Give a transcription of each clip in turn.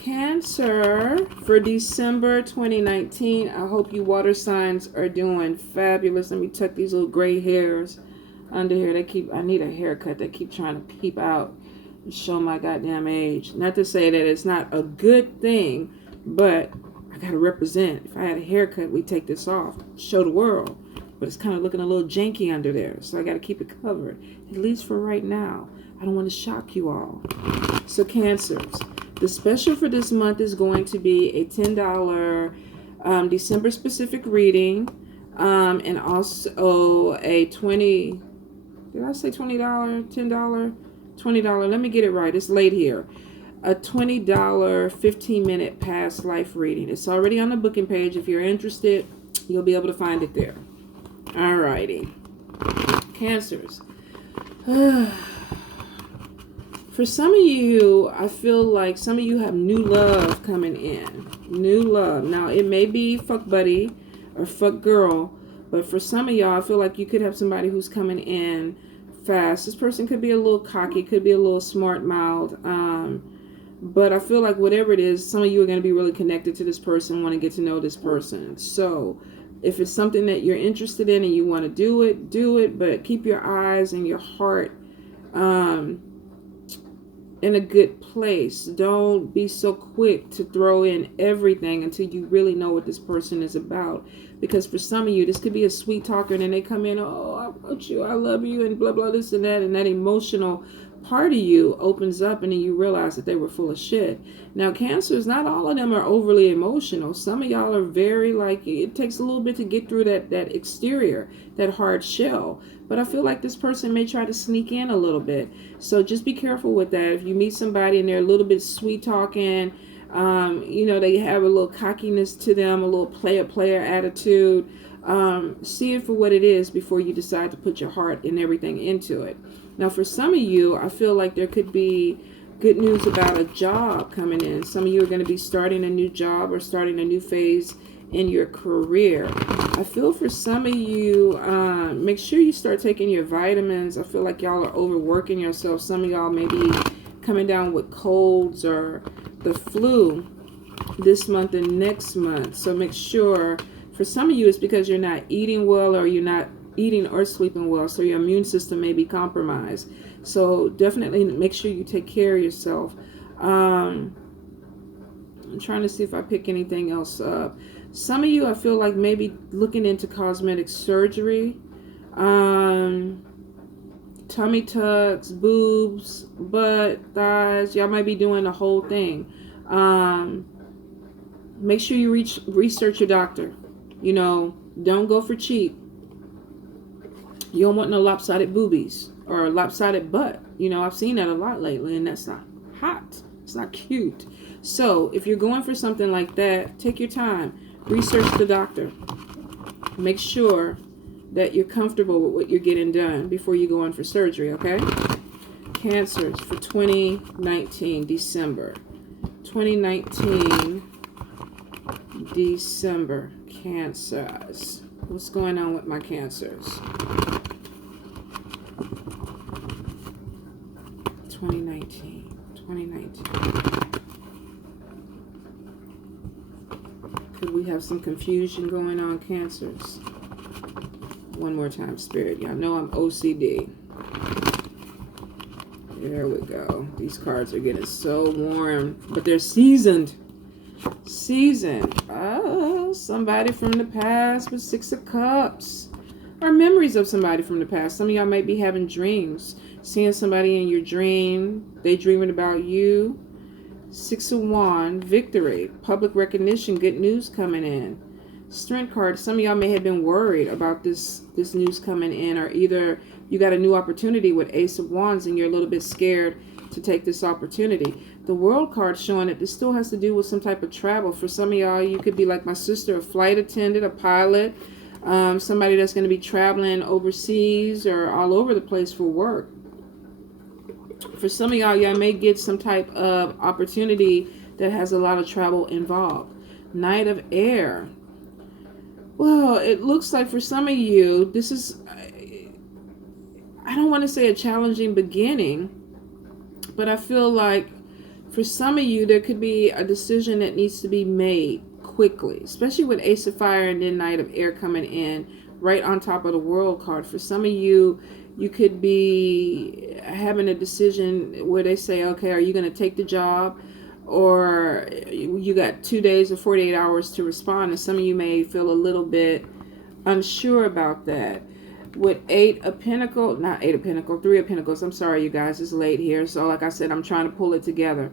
Cancer for December 2019. I hope you water signs are doing fabulous. Let me tuck these little gray hairs under here. I need a haircut. They keep trying to peep out and show my goddamn age. Not to say that it's not a good thing, but I gotta represent. If I had a haircut, we'd take this off, show the world. But it's kind of looking a little janky under there, so I gotta keep it covered, at least for right now. I don't want to shock you all. So Cancers, the special for this month is going to be a $10 December specific reading, and also a $20. Did I say $20? $10? $20. Let me get it right. It's late here. A $20 15-minute past life reading. It's already on the booking page. If you're interested, you'll be able to find it there. Alrighty. Cancers. For some of you, I feel like some of you have new love coming in. New love. Now, it may be fuck buddy or fuck girl, but for some of y'all, I feel like you could have somebody who's coming in fast. This person could be a little cocky, could be a little smart-mouthed, but I feel like whatever it is, some of you are going to be really connected to this person, want to get to know this person. So if it's something that you're interested in and you want to do it, but keep your eyes and your heart in a good place. Don't be so quick to throw in everything until you really know what this person is about. Because for some of you, this could be a sweet talker and then they come in, oh, I want you, I love you, and blah, blah, this and that emotional part of you opens up and then you realize that they were full of shit. Now, Cancers, not all of them are overly emotional. Some of y'all are very like, it takes a little bit to get through that exterior, that hard shell. But I feel like this person may try to sneak in a little bit. So just be careful with that. If you meet somebody and they're a little bit sweet talking, they have a little cockiness to them, a little player attitude, see it for what it is before you decide to put your heart and everything into it. Now, for some of you, I feel like there could be good news about a job coming in. Some of you are going to be starting a new job or starting a new phase in your career. I feel for some of you, make sure you start taking your vitamins. I feel like y'all are overworking yourself. Some of y'all may be coming down with colds or the flu this month and next month. So make sure, for some of you, it's because you're not eating well or you're not eating or sleeping well, so your immune system may be compromised. So definitely make sure you take care of yourself. I'm trying to see if I pick anything else up. Some of you, I feel like maybe looking into cosmetic surgery, tummy tucks, boobs, butt, thighs. Y'all might be doing the whole thing. Make sure you research your doctor. Don't go for cheap. You don't want no lopsided boobies or a lopsided butt. I've seen that a lot lately, and that's not hot. It's not cute. So if you're going for something like that, take your time. Research the doctor. Make sure that you're comfortable with what you're getting done before you go in for surgery, okay? Cancers for 2019, December. 2019, December. Cancers. What's going on with my Cancers? 2019. Could we have some confusion going on, Cancers? One more time, Spirit. Y'all know I'm OCD. There we go. These cards are getting so warm, but they're seasoned. Oh, somebody from the past with 6 of Cups. Or memories of somebody from the past. Some of y'all might be having dreams. Seeing somebody in your dream. They dreaming about you. 6 of Wands. Victory. Public recognition. Good news coming in. Strength card. Some of y'all may have been worried about this news coming in. Or either you got a new opportunity with Ace of Wands and you're a little bit scared to take this opportunity. The World card showing that this still has to do with some type of travel. For some of y'all, you could be like my sister, a flight attendant, a pilot, somebody that's going to be traveling overseas or all over the place for work. For some of y'all may get some type of opportunity that has a lot of travel involved. Knight of Air. Well, it looks like for some of you, this is, I don't want to say a challenging beginning, but I feel like For some of you, there could be a decision that needs to be made quickly, especially with Ace of Fire and then Knight of Air coming in right on top of the World card. For some of you, you could be having a decision where they say, okay, are you going to take the job? Or you got 2 days or 48 hours to respond. And some of you may feel a little bit unsure about that. With Three of Pentacles. I'm sorry, you guys, it's late here. So like I said, I'm trying to pull it together.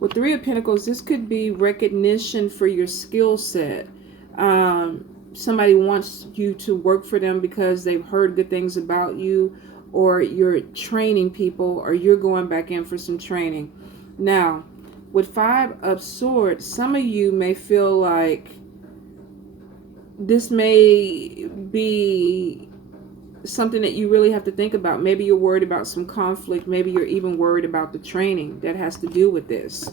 With Three of Pentacles, this could be recognition for your skill set. Somebody wants you to work for them because they've heard good things about you, or you're training people, or you're going back in for some training. Now, with Five of Swords, some of you may feel like this may be something that you really have to think about. Maybe you're worried about some conflict. Maybe you're even worried about the training that has to do with this.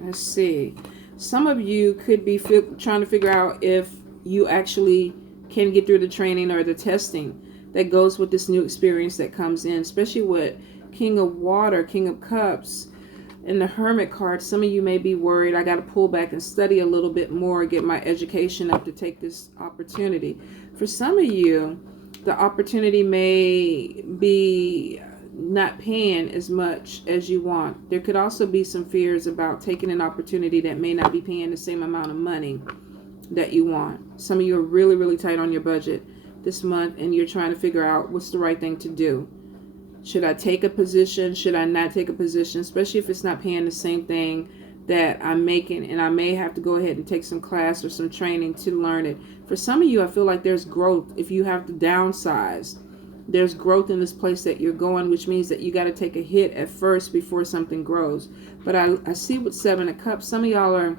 Let's see. Some of you could be trying to figure out if you actually can get through the training or the testing that goes with this new experience that comes in, especially with King of Water, King of Cups, and the Hermit card. Some of you may be worried, I got to pull back and study a little bit more, get my education up to take this opportunity. For some of you, the opportunity may be not paying as much as you want. There could also be some fears about taking an opportunity that may not be paying the same amount of money that you want. Some of you are really, really tight on your budget this month, and you're trying to figure out what's the right thing to do. Should I take a position? Should I not take a position? Especially if it's not paying the same thing that I'm making, and I may have to go ahead and take some class or some training to learn it. For some of you, I feel like there's growth. If you have to downsize, there's growth in this place that you're going, which means that you got to take a hit at first before something grows. But I see with Seven of Cups, some of y'all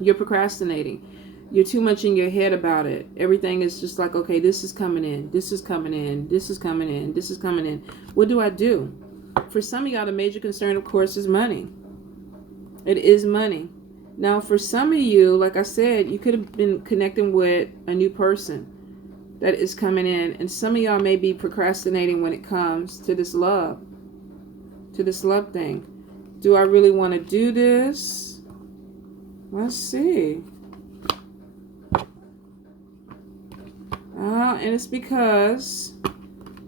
you're procrastinating. You're too much in your head about it. Everything is just like, okay, this is coming in, this is coming in, this is coming in, this is coming in. What do I do? For some of y'all, the major concern, of course, is money. It is money. Now, for some of you, like I said, you could have been connecting with a new person that is coming in. And some of y'all may be procrastinating when it comes to this love thing. Do I really want to do this? Let's see. And it's because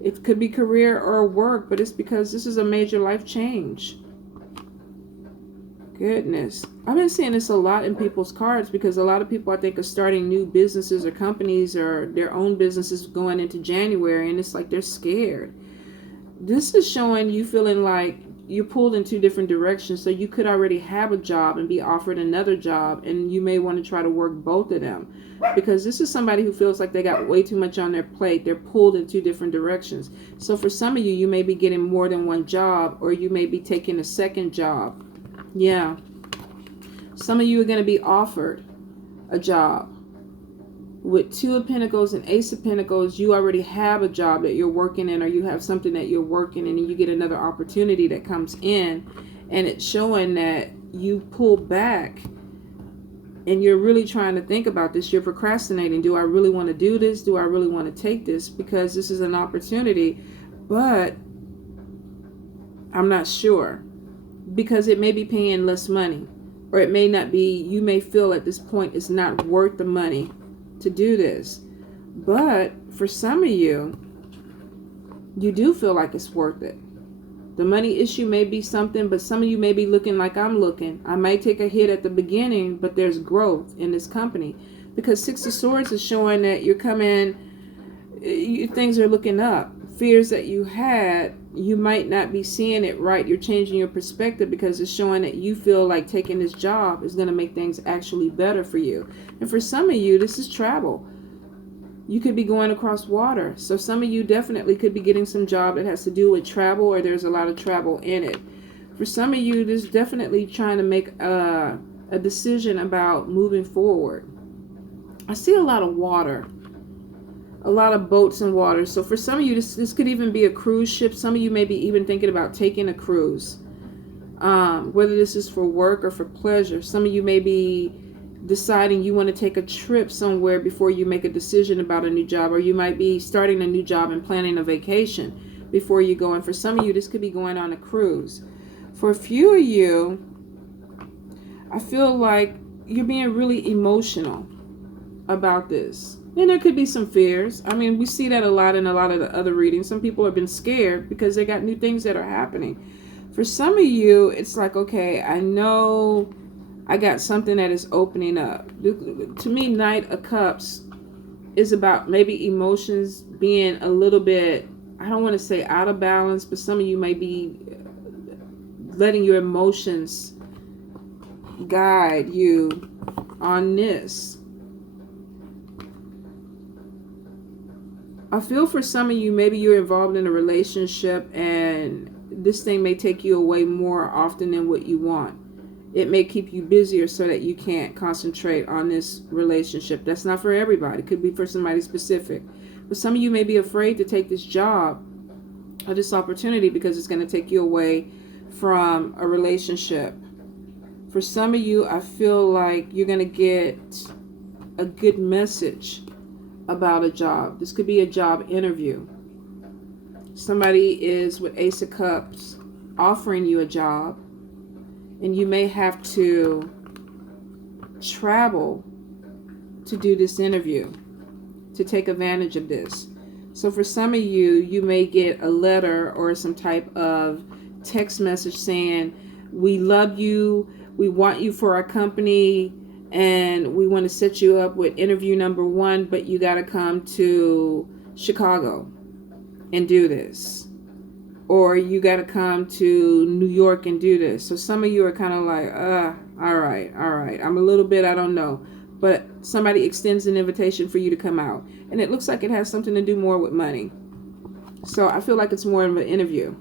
it could be career or work, but it's because this is a major life change. Goodness. I've been seeing this a lot in people's cards because a lot of people, I think, are starting new businesses or companies or their own businesses going into January, and it's like they're scared. This is showing you feeling like you're pulled in two different directions. So you could already have a job and be offered another job, and you may want to try to work both of them, because this is somebody who feels like they got way too much on their plate. They're pulled in two different directions. So for some of you, you may be getting more than one job, or you may be taking a second job. Yeah. Some of you are going to be offered a job. With Two of Pentacles and Ace of Pentacles, you already have a job that you're working in, or you have something that you're working in, and you get another opportunity that comes in, and it's showing that you pull back and you're really trying to think about this. You're procrastinating. Do I really want to do this? Do I really want to take this? Because this is an opportunity, but I'm not sure, because it may be paying less money, or it may not be. You may feel at this point it's not worth the money to do this. But for some of you, you do feel like it's worth it. The money issue may be something, but some of you may be looking like I'm looking. I might take a hit at the beginning, but there's growth in this company, because Six of Swords is showing that you're coming, things are looking up. Fears that you had, you might not be seeing it right. You're changing your perspective because it's showing that you feel like taking this job is going to make things actually better for you. And for some of you, this is travel. You could be going across water. So some of you definitely could be getting some job that has to do with travel, or there's a lot of travel in it. For some of you, this is definitely trying to make a decision about moving forward. I see a lot of water. A lot of boats and water. So for some of you, this could even be a cruise ship. Some of you may be even thinking about taking a cruise. Whether this is for work or for pleasure. Some of you may be deciding you want to take a trip somewhere before you make a decision about a new job. Or you might be starting a new job and planning a vacation before you go. And for some of you, this could be going on a cruise. For a few of you, I feel like you're being really emotional about this. And there could be some fears. I mean, we see that a lot in a lot of the other readings. Some people have been scared because they got new things that are happening. For some of you, it's like, okay, I know I got something that is opening up. To me, Knight of Cups is about maybe emotions being a little bit, I don't want to say out of balance, but some of you may be letting your emotions guide you on this. I feel for some of you, maybe you're involved in a relationship and this thing may take you away more often than what you want. It may keep you busier so that you can't concentrate on this relationship. That's not for everybody. It could be for somebody specific. But some of you may be afraid to take this job or this opportunity because it's going to take you away from a relationship. For some of you, I feel like you're going to get a good message about a job. This could be a job interview. Somebody is with Ace of Cups offering you a job, and you may have to travel to do this interview, to take advantage of this. So for some of you, you may get a letter or some type of text message saying, we love you, we want you for our company, and we want to set you up with interview number 1, but you got to come to Chicago and do this. Or you got to come to New York and do this. So some of you are kind of like, all right. I'm a little bit, I don't know. But somebody extends an invitation for you to come out. And it looks like it has something to do more with money. So I feel like it's more of an interview.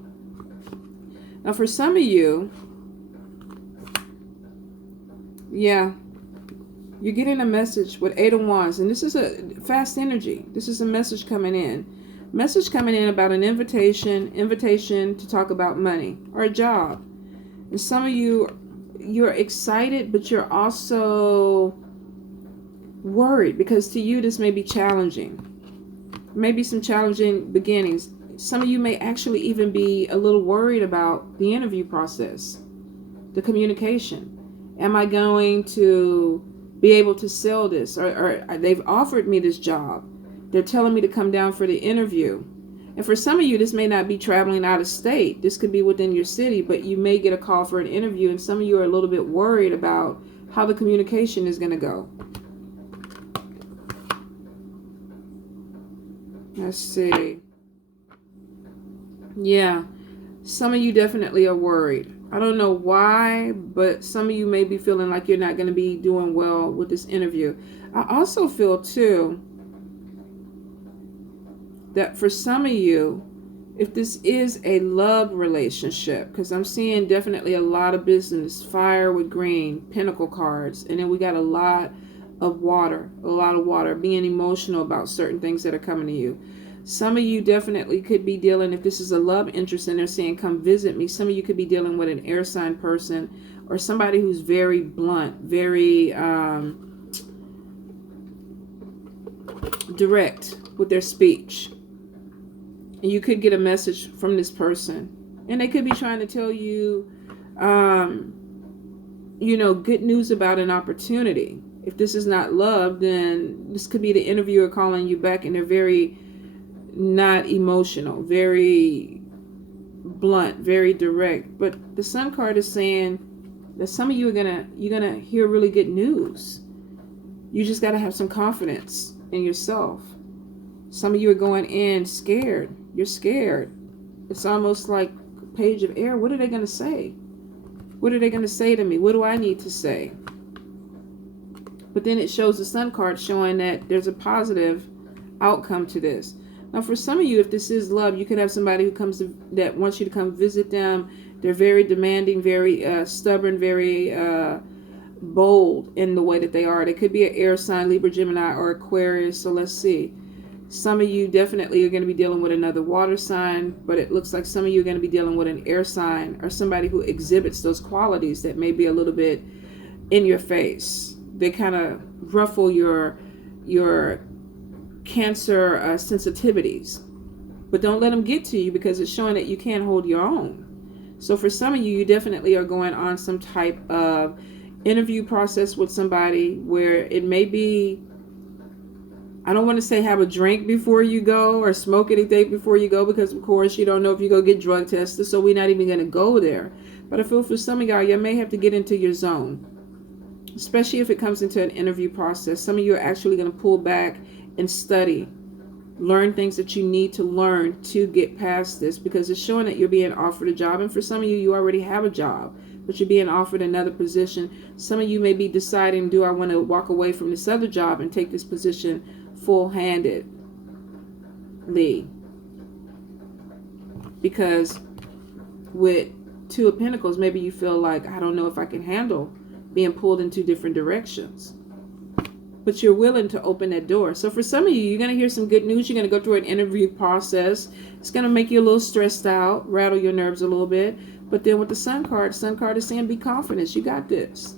Now for some of you, yeah, you're getting a message with 8 of Wands. And this is a fast energy. This is a message coming in. Message coming in about an invitation to talk about money or a job. And some of you, you're excited, but you're also worried because to you this may be challenging. Maybe some challenging beginnings. Some of you may actually even be a little worried about the interview process, the communication. Am I going to be able to sell this? Or they've offered me this job. They're telling me to come down for the interview. And for some of you, this may not be traveling out of state. This could be within your city, but you may get a call for an interview, and some of you are a little bit worried about how the communication is going to go. Let's see. Yeah, some of you definitely are worried. I don't know why, but some of you may be feeling like you're not going to be doing well with this interview. I also feel, too, that for some of you, if this is a love relationship, because I'm seeing definitely a lot of business, fire with green, pentacle cards, and then we got a lot of water, being emotional about certain things that are coming to you. Some of you definitely could be dealing, if this is a love interest and they're saying, come visit me, some of you could be dealing with an air sign person or somebody who's very blunt, very direct with their speech. And you could get a message from this person. And they could be trying to tell you, good news about an opportunity. If this is not love, then this could be the interviewer calling you back, and they're very not emotional, very blunt, very direct. But the Sun card is saying that some of you you're gonna hear really good news. You just gotta have some confidence in yourself. Some of you are going in scared. You're scared. It's almost like a page of air. What are they going to say? What are they going to say to me? What do I need to say? But then it shows the Sun card showing that there's a positive outcome to this. Now, for some of you, if this is love, you could have somebody that wants you to come visit them. They're very demanding, very stubborn, very bold in the way that they are. They could be an air sign, Libra, Gemini, or Aquarius. So let's see. Some of you definitely are going to be dealing with another water sign, but it looks like some of you are going to be dealing with an air sign or somebody who exhibits those qualities that may be a little bit in your face. They kind of ruffle your Cancer sensitivities, but don't let them get to you because it's showing that you can't hold your own. So for some of you, you definitely are going on some type of interview process with somebody where it may be, I don't want to say have a drink before you go or smoke anything before you go, because of course you don't know if you go get drug tested, so we're not even going to go there. But I feel for some of y'all, you may have to get into your zone, especially if it comes into an interview process. Some of you are actually going to pull back and study, learn things that you need to learn to get past this, because it's showing that you're being offered a job. And for some of you, you already have a job, but you're being offered another position. Some of you may be deciding, do I want to walk away from this other job and take this position full-handedly? Because with Two of Pentacles, maybe you feel like, I don't know if I can handle being pulled in two different directions. But you're willing to open that door. So for some of you, you're going to hear some good news. You're going to go through an interview process. It's going to make you a little stressed out, rattle your nerves a little bit. But then with the Sun card is saying, be confident. You got this.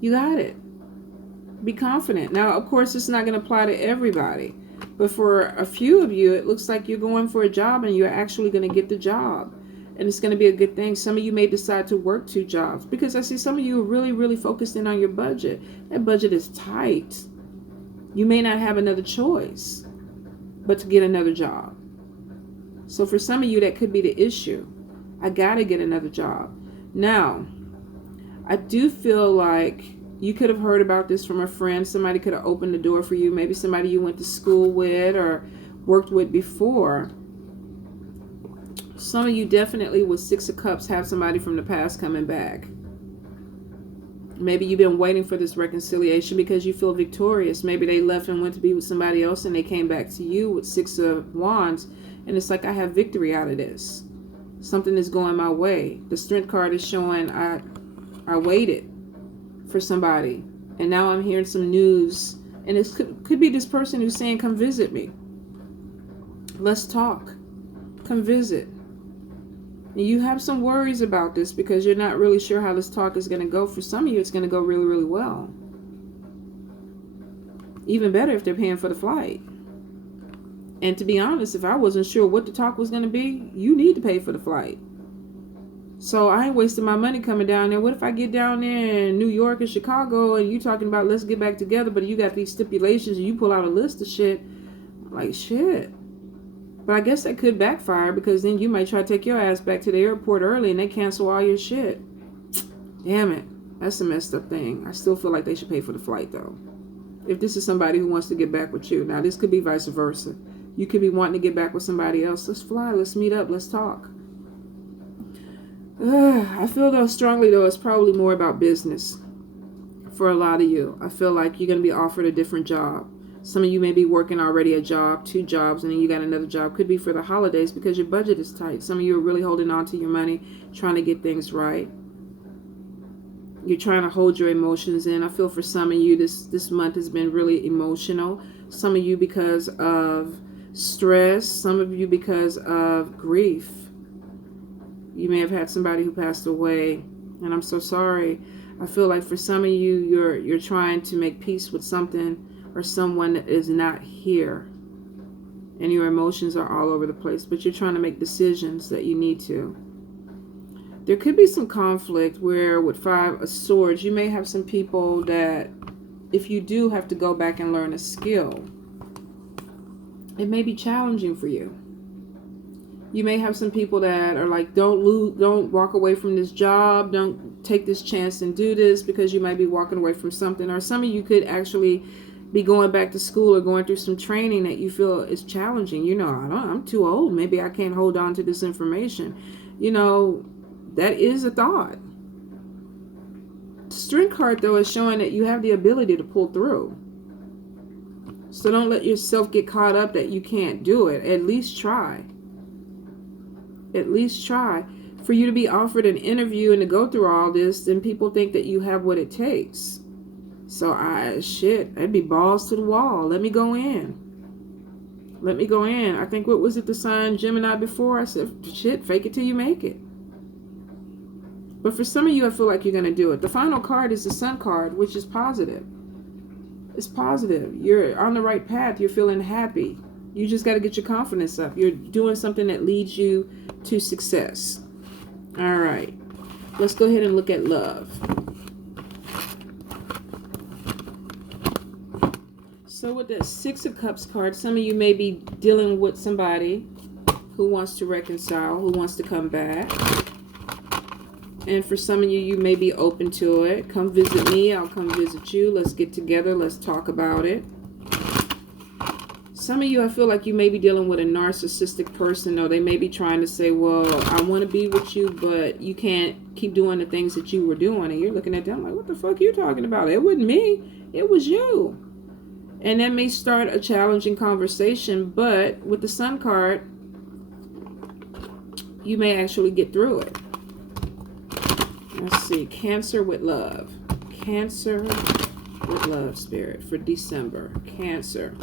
You got it. Be confident. Now, of course, it's not going to apply to everybody. But for a few of you, it looks like you're going for a job and you're actually going to get the job. And it's going to be a good thing. Some of you may decide to work two jobs, because I see some of you are really, really focused in on your budget. That budget is tight. You may not have another choice but to get another job. So for some of you, that could be the issue. I got to get another job. Now, I do feel like you could have heard about this from a friend. Somebody could have opened the door for you. Maybe somebody you went to school with or worked with before. Some of you definitely with Six of Cups have somebody from the past coming back. Maybe you've been waiting for this reconciliation because you feel victorious. Maybe they left and went to be with somebody else and they came back to you with Six of Wands. And it's like, I have victory out of this. Something is going my way. The Strength card is showing I waited for somebody. And now I'm hearing some news. And it could be this person who's saying, come visit me. Let's talk. Come visit. You have some worries about this because you're not really sure how this talk is going to go. For some of you, it's going to go really, really well. Even better if they're paying for the flight. And to be honest, if I wasn't sure what the talk was going to be, you need to pay for the flight. So I ain't wasting my money coming down there. What if I get down there in New York or Chicago and you talking about let's get back together, but you got these stipulations and you pull out a list of shit. Like, shit. But I guess that could backfire, because then you might try to take your ass back to the airport early and they cancel all your shit. Damn it. That's a messed up thing. I still feel like they should pay for the flight, though. If this is somebody who wants to get back with you. Now, this could be vice versa. You could be wanting to get back with somebody else. Let's fly. Let's meet up. Let's talk. I feel, though, strongly, though, it's probably more about business for a lot of you. I feel like you're going to be offered a different job. Some of you may be working already a job, two jobs, and then you got another job. Could be for the holidays because your budget is tight. Some of you are really holding on to your money, trying to get things right. You're trying to hold your emotions in. I feel for some of you, this month has been really emotional. Some of you because of stress. Some of you because of grief. You may have had somebody who passed away, and I'm so sorry. I feel like for some of you, you're trying to make peace with something or someone that is not here, and your emotions are all over the place, but you're trying to make decisions that you need to. There could be some conflict where with Five of Swords, you may have some people that if you do have to go back and learn a skill, it may be challenging for you. You may have some people that are like, don't walk away from this job, don't take this chance and do this, because you might be walking away from something. Or some of you could actually be going back to school or going through some training that you feel is challenging. You know, I'm too old. Maybe I can't hold on to this information. You know, that is a thought. The Strength card, though, is showing that you have the ability to pull through. So don't let yourself get caught up that you can't do it. At least try. At least try. For you to be offered an interview and to go through all this, then people think that you have what it takes. So I'd be balls to the wall. Let me go in. Let me go in. I think, what was it, the sign Gemini before? I said, shit, fake it till you make it. But for some of you, I feel like you're going to do it. The final card is the Sun card, which is positive. It's positive. You're on the right path. You're feeling happy. You just got to get your confidence up. You're doing something that leads you to success. All right. Let's go ahead and look at love. So with that Six of Cups card, some of you may be dealing with somebody who wants to reconcile, who wants to come back. And for some of you, you may be open to it. Come visit me. I'll come visit you. Let's get together. Let's talk about it. Some of you, I feel like you may be dealing with a narcissistic person, or they may be trying to say, well, I want to be with you, but you can't keep doing the things that you were doing. And you're looking at them like, what the fuck are you talking about? It wasn't me. It was you. And that may start a challenging conversation, but with the Sun card, you may actually get through it. Let's see. Cancer with love. Cancer with love, Spirit, for December. Cancer.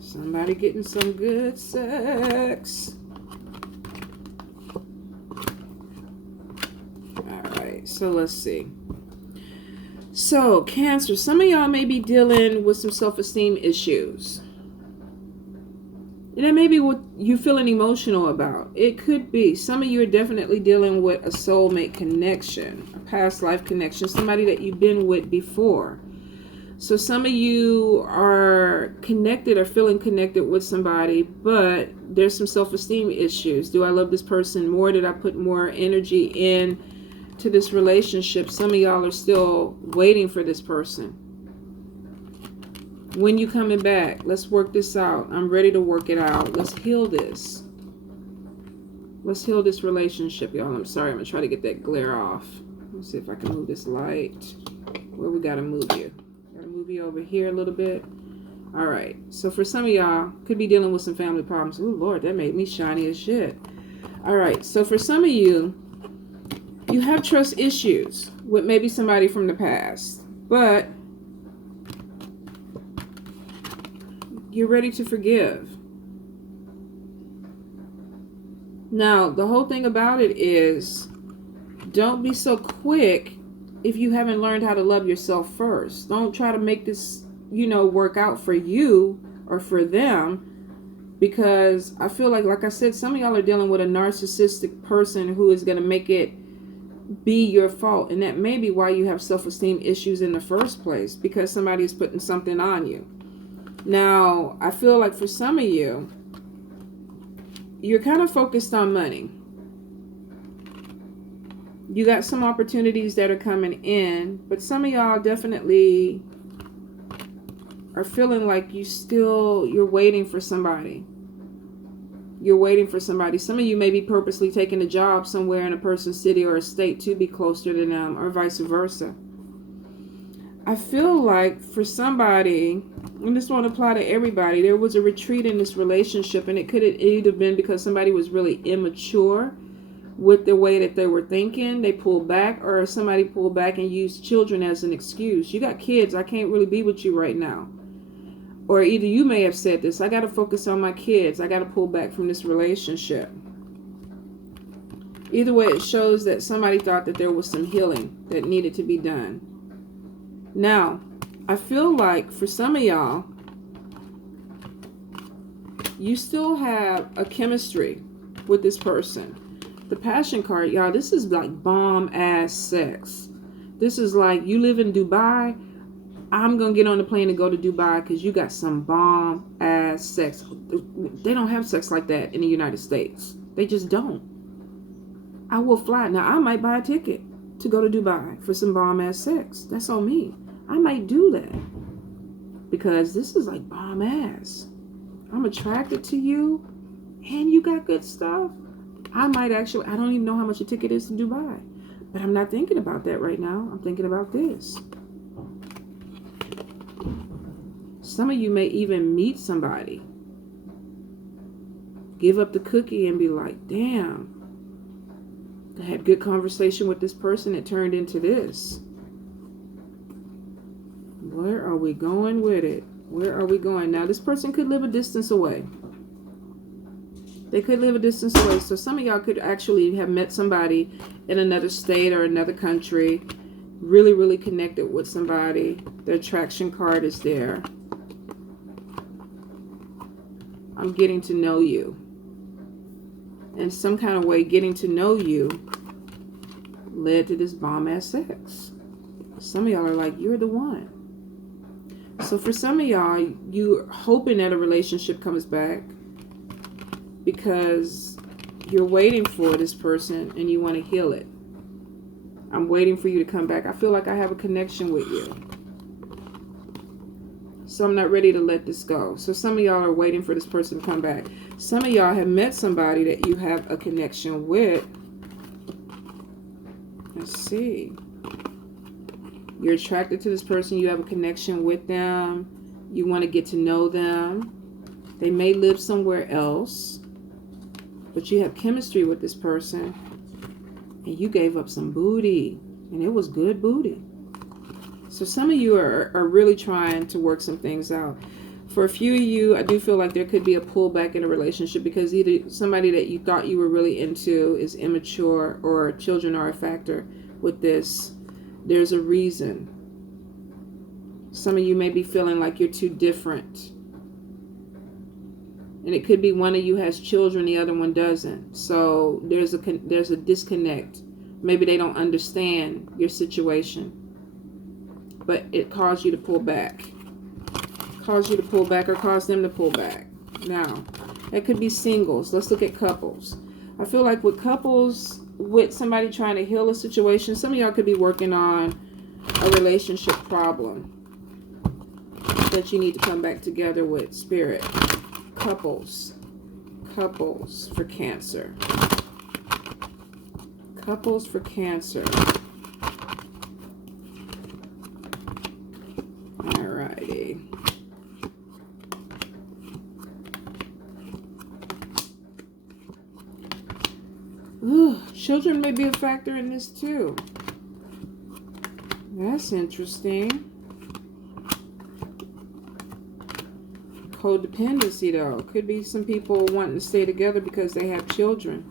Somebody getting some good sex. Alright, so let's see. So, Cancer, some of y'all may be dealing with some self-esteem issues. And that may be what you're feeling emotional about. It could be. Some of you are definitely dealing with a soulmate connection, a past life connection, somebody that you've been with before. So some of you are connected or feeling connected with somebody, but there's some self-esteem issues. Do I love this person more? Did I put more energy in to this relationship? Some of y'all are still waiting for this person. When you coming back? Let's work this out. I'm ready to work it out. Let's heal this. Let's heal this relationship, y'all. I'm sorry. I'm going to try to get that glare off. Let's see if I can move this light. Where we got to move you? Got to move you over here a little bit. All right. So for some of y'all, could be dealing with some family problems. Oh, Lord, that made me shiny as shit. All right. So for some of you, you have trust issues with maybe somebody from the past. But you're ready to forgive. Now, the whole thing about it is, don't be so quick if you haven't learned how to love yourself first. Don't try to make this, work out for you or for them, because I feel like I said, some of y'all are dealing with a narcissistic person who is going to make it be your fault. And that may be why you have self-esteem issues in the first place, because somebody's putting something on you. Now, I feel like for some of you, you're kind of focused on money. You got some opportunities that are coming in, but some of y'all definitely are feeling like you're waiting for somebody. You're waiting for somebody. Some of you may be purposely taking a job somewhere in a person's city or a state to be closer to them, or vice versa. I feel like for somebody, and this won't apply to everybody, there was a retreat in this relationship, and it could have either been because somebody was really immature with the way that they were thinking, they pulled back, or somebody pulled back and used children as an excuse. You got kids, I can't really be with you right now. Or either you may have said this, I got to focus on my kids, I got to pull back from this relationship. Either way, it shows that somebody thought that there was some healing that needed to be done. Now, I feel like for some of y'all, you still have a chemistry with this person. The Passion card, y'all, this is like bomb-ass sex. This is like, you live in Dubai, I'm going to get on the plane and go to Dubai because you got some bomb-ass sex. They don't have sex like that in the United States. They just don't. I will fly. Now, I might buy a ticket to go to Dubai for some bomb-ass sex. That's on me. I might do that because this is like bomb ass. I'm attracted to you and you got good stuff. I might actually, I don't even know how much a ticket is to Dubai, but I'm not thinking about that right now. I'm thinking about this. Some of you may even meet somebody, give up the cookie and be like, damn, I had good conversation with this person. It turned into this. Where are we going with it? Where are we going? Now, this person could live a distance away. They could live a distance away. So some of y'all could actually have met somebody in another state or another country. Really, really connected with somebody. The attraction card is there. I'm getting to know you. In some kind of way, getting to know you led to this bomb-ass sex. Some of y'all are like, you're the one. So for some of y'all, you're hoping that a relationship comes back because you're waiting for this person and you want to heal it. I'm waiting for you to come back. I feel like I have a connection with you. So I'm not ready to let this go. So some of y'all are waiting for this person to come back. Some of y'all have met somebody that you have a connection with. Let's see. You're attracted to this person. You have a connection with them. You want to get to know them. They may live somewhere else. But you have chemistry with this person. And you gave up some booty. And it was good booty. So some of you are really trying to work some things out. For a few of you, I do feel like there could be a pullback in a relationship because either somebody that you thought you were really into is immature or children are a factor with this. There's a reason. Some of you may be feeling like you're too different. And it could be one of you has children, the other one doesn't. So there's a disconnect. Maybe they don't understand your situation. But it caused you to pull back. Caused you to pull back or caused them to pull back. Now, that could be singles. Let's look at couples. I feel like with couples, with somebody trying to heal a situation, some of y'all could be working on a relationship problem that you need to come back together with. Spirit. Couples. Couples for Cancer. Couples for Cancer. Alrighty. Ooh, children may be a factor in this too. That's interesting. Codependency though. Could be some people wanting to stay together because they have children.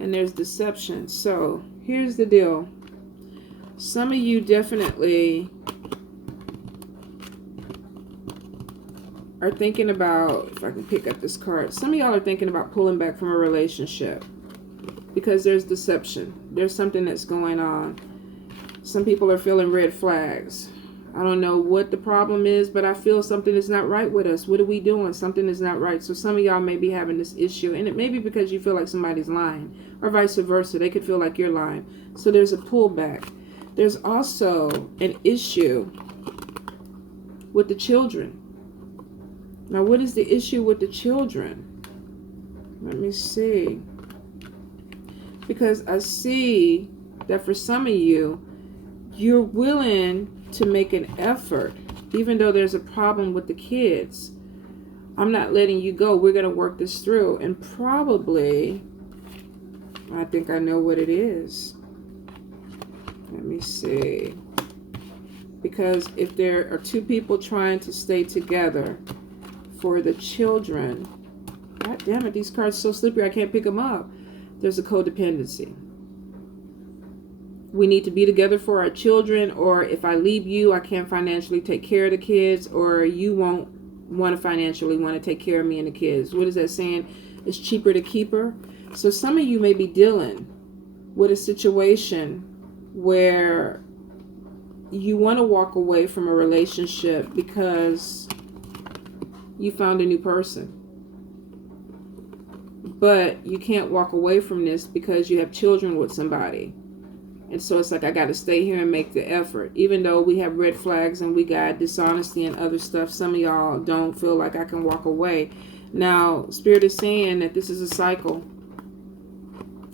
And there's deception. So here's the deal. Some of you definitely are thinking about, if I can pick up this card, some of y'all are thinking about pulling back from a relationship because there's deception. There's something that's going on. Some people are feeling red flags. I don't know what the problem is, but I feel something is not right with us. What are we doing? Something is not right. So some of y'all may be having this issue, and it may be because you feel like somebody's lying, or vice versa. They could feel like you're lying. So there's a pullback. There's also an issue with the children. Now, what is the issue with the children? Let me see. Because I see that for some of you, you're willing to make an effort, even though there's a problem with the kids. I'm not letting you go. We're going to work this through. And probably, I think I know what it is. Let me see. Because if there are two people trying to stay together for the children, god damn it, these cards are so slippery I can't pick them up. There's a codependency. We need to be together for our children, or if I leave you, I can't financially take care of the kids, or you won't want to financially want to take care of me and the kids. What is that saying? It's cheaper to keep her. So some of you may be dealing with a situation where you want to walk away from a relationship because you found a new person. But you can't walk away from this because you have children with somebody. And so it's like, I got to stay here and make the effort. Even though we have red flags and we got dishonesty and other stuff, some of y'all don't feel like I can walk away. Now, Spirit is saying that this is a cycle.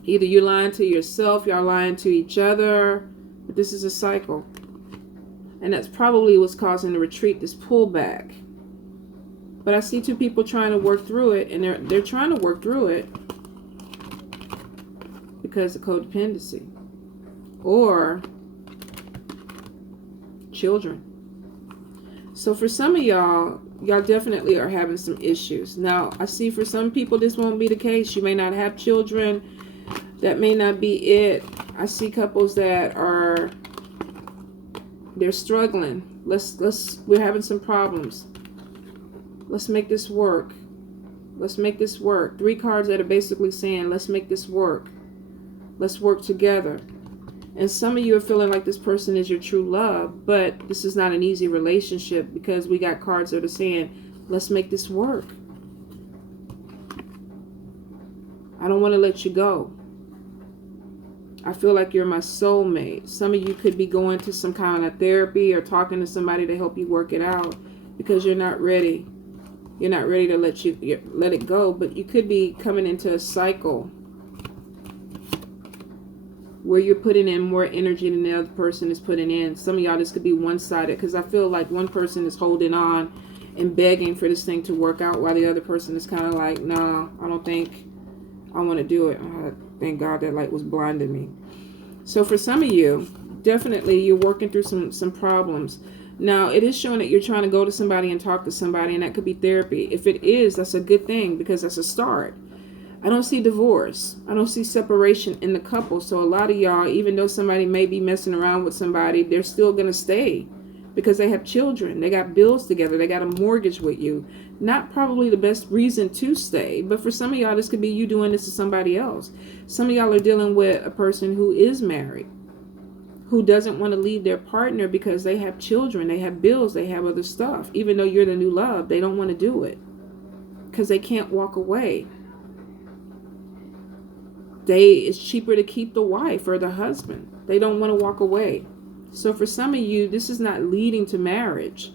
Either you're lying to yourself, y'all lying to each other, but this is a cycle. And that's probably what's causing the retreat, this pullback. But I see two people trying to work through it, and they're trying to work through it because of codependency. Or children. So for some of y'all, y'all definitely are having some issues. Now, I see for some people this won't be the case. You may not have children. That may not be it. I see couples that are, they're struggling. We're having some problems. Let's make this work. Let's make this work. 3 cards that are basically saying, let's make this work. Let's work together. And some of you are feeling like this person is your true love, but this is not an easy relationship because we got cards that are saying, let's make this work. I don't want to let you go. I feel like you're my soulmate. Some of you could be going to some kind of therapy or talking to somebody to help you work it out because you're not ready. You're not ready to let it go, but you could be coming into a cycle where you're putting in more energy than the other person is putting in. Some of y'all, this could be one-sided because I feel like one person is holding on and begging for this thing to work out while the other person is kind of like, no, I don't think I want to do it. Thank God that light was blinding me. So for some of you, definitely you're working through some problems. Now, it is showing that you're trying to go to somebody and talk to somebody, and that could be therapy. If it is, that's a good thing because that's a start. I don't see divorce. I don't see separation in the couple. So a lot of y'all, even though somebody may be messing around with somebody, they're still going to stay because they have children. They got bills together. They got a mortgage with you. Not probably the best reason to stay, but for some of y'all, this could be you doing this to somebody else. Some of y'all are dealing with a person who is married, who doesn't want to leave their partner because they have children, they have bills, they have other stuff. Even though you're the new love, they don't want to do it because they can't walk away. It's cheaper to keep the wife or the husband. They don't want to walk away. So for some of you, this is not leading to marriage,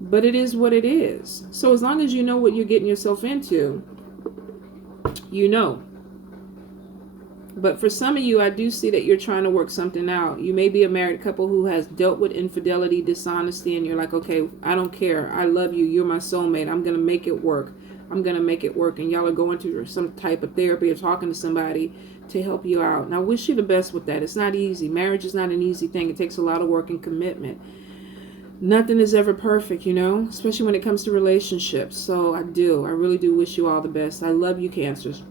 but it is what it is. So as long as you know what you're getting yourself into, you know. But for some of you, I do see that you're trying to work something out. You may be a married couple who has dealt with infidelity, dishonesty, and you're like, okay, I don't care. I love you. You're my soulmate. I'm going to make it work. I'm going to make it work. And y'all are going through some type of therapy or talking to somebody to help you out. And I wish you the best with that. It's not easy. Marriage is not an easy thing. It takes a lot of work and commitment. Nothing is ever perfect, you know, especially when it comes to relationships. So I really do wish you all the best. I love you, Cancers.